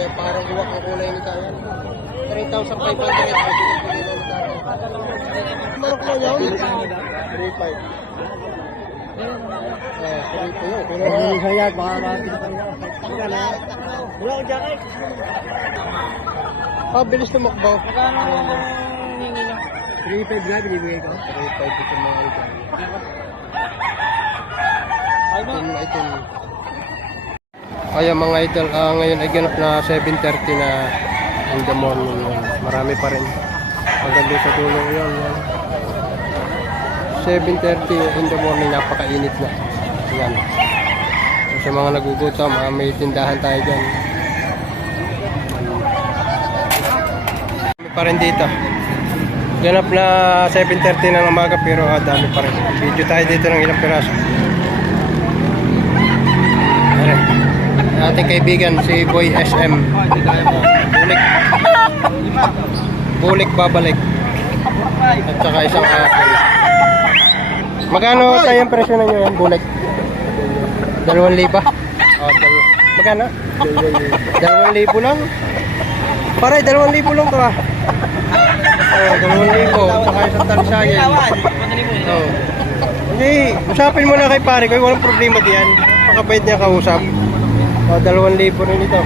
Ayan, parang buwak ang kulay nito. Ayan. 3,500. Manok na yan. 3,500. Bilis tumakbo. 3.5 grabe, ibigay ko. 3,500 ito mga ito. Ayan mga idol, ngayon ay ganap na 7:30 na in the morning. Marami pa rin. Hanggang doon sa dulo yun. 7:30 in the morning, napakainit na. Yan. Sa mga nagugutom, may tindahan tayo dyan. Dami pa rin dito. Ganap na 7:30 na ng umaga pero dami pa rin. Video tayo dito ng ilang piraso. Ating kaibigan si Boy SM. Bulik babalik. At saka isang apple. Magkano tayong presyo na nyo yan, bulik? 2,000? Magkano? 2,000 lang? Pare, 2,000 lang to ah. 2,000. Saka isang talisayan. Hindi, usapin mo na kay pare ko. Walang problema diyan. Makapait niya kausap. 2,000 rin ito.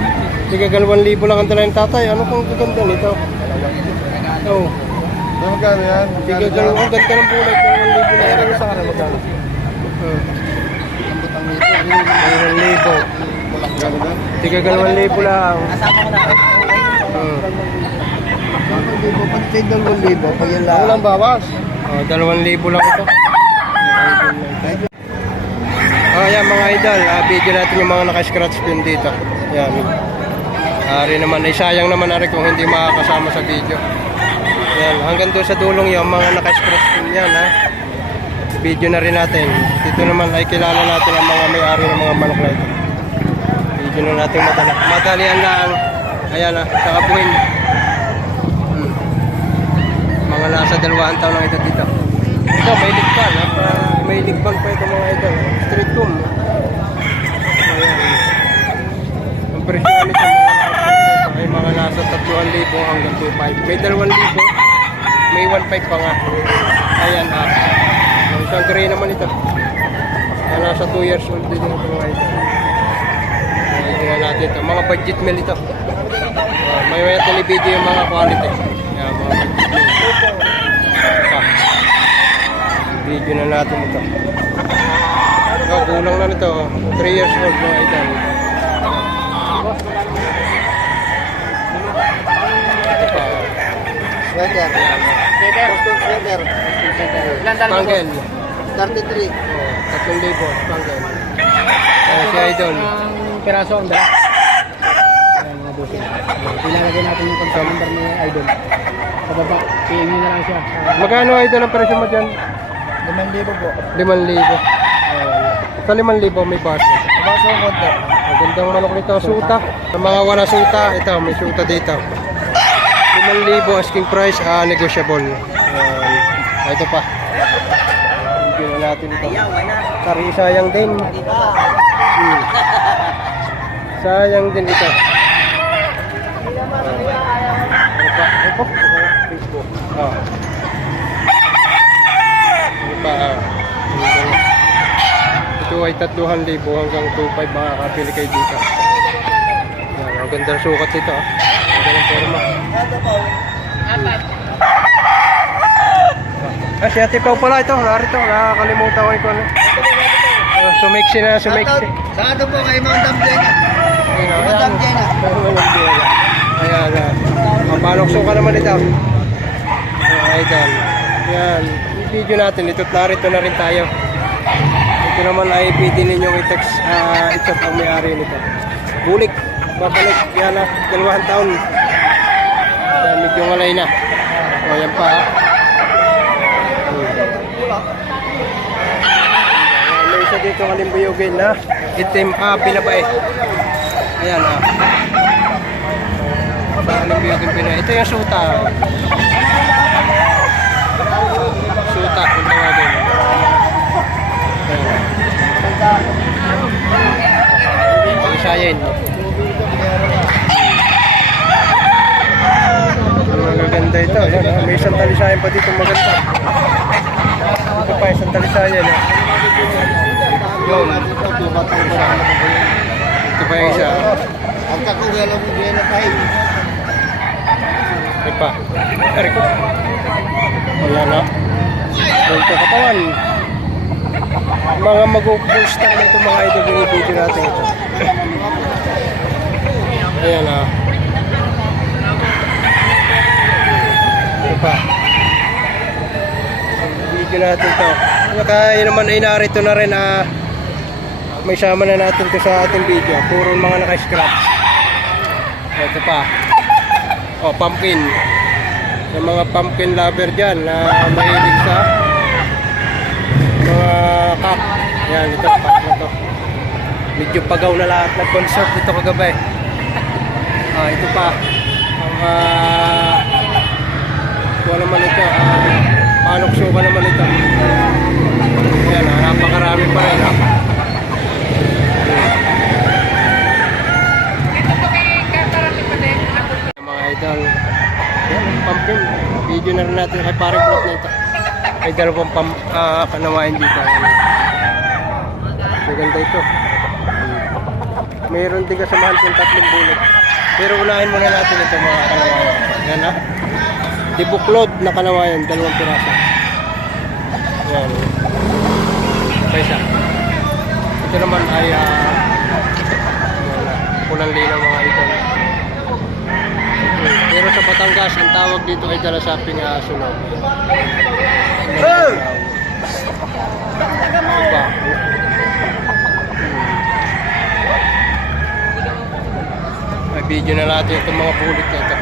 Sige, 2,000 lang ang dala ng tatay. Ano kung gaganda nito? Oo. Magkano yan? Sige, ang ganda ng bulay. 2,000 na yan. Sa akin, magkano? 2,000. Sige, 2,000 lang. Kasama ko na. Pati 2,000. Pag yan lang. Walang bawas. 2,000 lang ito. Ayan mga idol, video natin yung mga naka-scratch pin dito. Ayan. Ari naman, ay sayang naman ari kung hindi makakasama sa video. Ayan, hanggang doon sa dulong yung mga naka-scratch pin yan ha. Video na rin natin. Dito naman ay kilala natin ang mga may-ari ng mga manok na ito. Video na natin madalian lang. Ayan ha, sa kabuhin. Mga nasa 2 taon lang ito dito. Ito, may ligpan. May ligpan pa ito mga ito. Street room. Ayan. Ang presyo nito ay mga nasa 3,000 hanggang 2,500. May 2,000. May 1,500 pa nga. Ayan ha. Ang isang gray naman ito. Ayan, nasa 2 years old din ito mga ito. Tingnan natin ito. Mga budget meal ito. May televideo yung mga quality. Ayan, mga budget meal. Video na natin ito. Kulang na nito. 3 years old mga idol. Ito pa. Sweater. Sweater. Spangle. 33. 3,000. Spangle. Si idol. Piraso ang dala. Ayan mga bossing. Pinalagay natin yung contact number ni idol. Sa baba, PM na lang siya. Magkano idol ang presyo mo dyan? 5,000 po. 5,000. Sa 5,000 may baso. Baso ang konti. Magandang manok nito. Suta. Sa mga wala suta, ito may suta dito. 5,000 asking price, negotiable. Ito pa. Hindi na natin ito. Kari sayang din. Sayang din ito. Ito. Facebook. Ito ay 3,000 hanggang 2,500 makakapili kayo dito. Yan, ang gandang sukat ito. Ang gandang forma. Si Ate Pao pala ito. Narito, nakakalimutan ko ito. Sumiksi na, sumiksi. Sa ato po kay Mount Damjena. Mount Damjena. Ayan, mapanokso ka naman ito. Idol. Yan. Video natin, ito't narito na rin tayo. Ito naman ay pwede ninyong i-text, i-chat ang may-ari nito. Bulik, babalik, yan na, 2 taon. Medyo ngalay na. O, yan pa. May isa dito kalimbuyogin na itim, binabae. Ayan ha. Kalimbuyogin binabae. Ito yung suta. Suta, kung tawagin. Isayin. marami pa dito maganda. Ito pa isang talisayan. Yun. Ito pa yung isa. Ito pa. Eriko. Wala na. Ito katawan. Mga mag-full stock na ito mga idol, binibidyo natin ito. Ayan na. Ito pa. Video natin ito. Kaya naman ay narito na rin may sama na natin ito sa ating video. Puro mga naka-scratch. Ito pa. O, pumpkin. Yung mga pumpkin lover dyan na mahilig sa mga kak. Yan, ito. Pack na to. Medyo pagaw na lahat ng concert dito kagabi. Ito pa. Wala naman ito. Manok suka naman ito. Ayan, napakarami pa rin. Mga idol. Yan, pumpkin. Video na rin natin kay parang plot na ito. May dalawang kanawain dito. Maganda ito. Mayroon din kasamahan kung 3 bulag. Pero unahin muna natin ito mga kanawayan. Yan ha. Dibuklod na kanawayan, 2 piraso. Yan. Okay siya. Ito naman ay pulang linaw mga ito. Pero sa Batangas, ang tawag dito ay dalasaping sunog. Diba? May video na natin itong mga bulik na ito.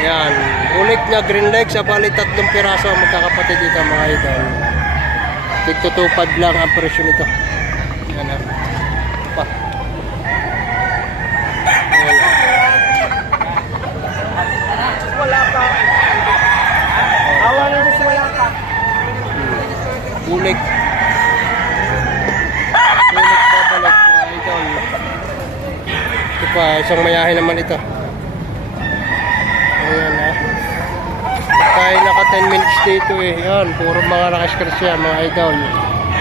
Yan, bulik na green leg sa palit 3 piraso ang magkakapatid dito mga idol. Tigtutupad lang ang presyo nito. Yan ha. Pa. Wala pa. Awa na sa wala pa. Bulik. Bulik babalik mga idol. Ito pa, isang mayahe naman ito. Ayan ha. Tayo naka 10 minutes dito eh. Yan, puro mga naka-scratch yan mga idol.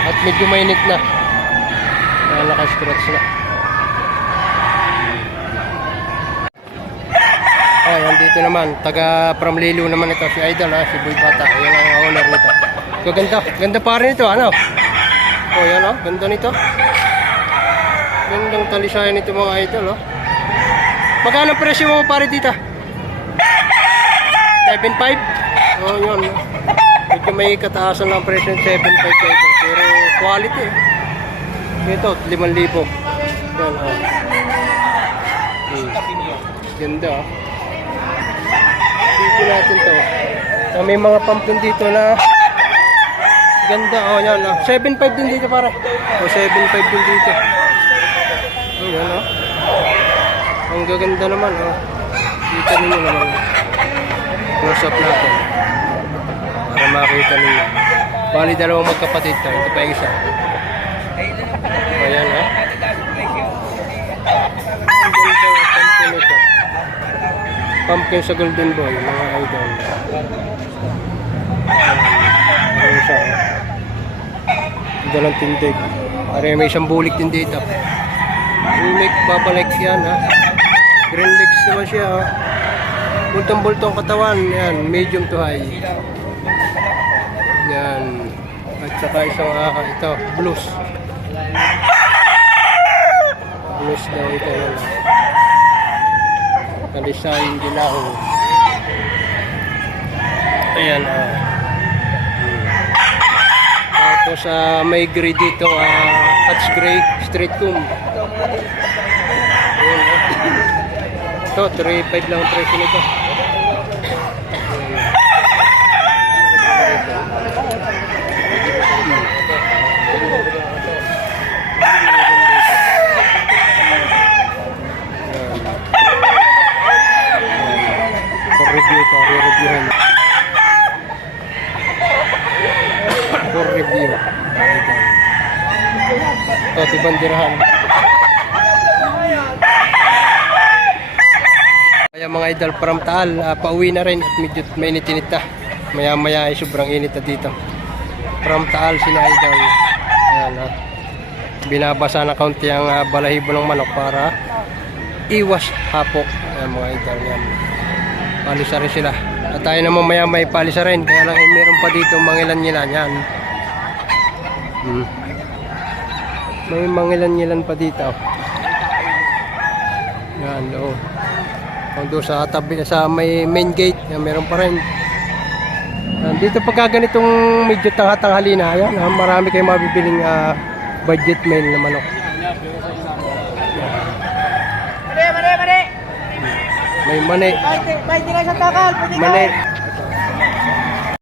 At medyo mainit na. Mga naka-scratch na. Ayan dito naman. Taga from Lilo naman ito si idol ha. Si Boy Bata. Ayan ang owner nito. Ganda. Ganda pa rin ito. Ano? O yan o. Ganda nito. Gandang talisayan nito mga idol o. Magkano presyo mo pare dito? 7.5? Oh, yun. Medyo may kataasan ng presyo ng 7.5 ito. Pero quality eh. Ito, 5,000. Yan, oh. Ganda, oh. Dito natin to. May mga pumpkin dito na ganda, oh, yan, oh. 7.5 din dito, pare. Oh, 7.5 din dito. Oh, yan, oh. Ang gaganda naman, oh. Dito ninyo naman. Close up natin para makita ninyo. Bali 2 magkapatid to. Ito pa isa. Ayan ha. Pumpkin ito. Pumpkin sa Golden Boy mga idol. Ayan siya. Dalang tindig. May isang bulik din dito. Bulik babalik yan ha. Green legs naman siya ha. Bultong-bultong katawan, yan, medium to high. Yan. At saka isang ito, blues. Blues daw ito yan. Kalisayin dilaho. Ayan, Tapos may gray dito, touch gray, straight comb. Ayan, ito, 3.5 lang ang presyo nito. For review ito, re-reviewin. For review. Ito, tibandirahan. Kaya mga idol from Taal, pauwi na rin at medyo mainit-init na. Maya-maya ay sobrang init na dito. From Taal sina idol. Ayan, binabasa na kaunti ang balahibo ng manok para iwas hapok. Ayan mga idol yan. Palisa rin sila. At tayo naman maya may palisa rin. Kaya lang meron pa dito mangilan-ngilan yan. May mangilan-ngilan pa dito. Yan, oo. Kung doon sa tabi, sa may main gate, yan, meron pa rin. Dito pagka ganitong medyo tanghali na, ayan, marami kayong mabibiling budget meal na manok. Mare! May mani. May tingay sa takal! Mani.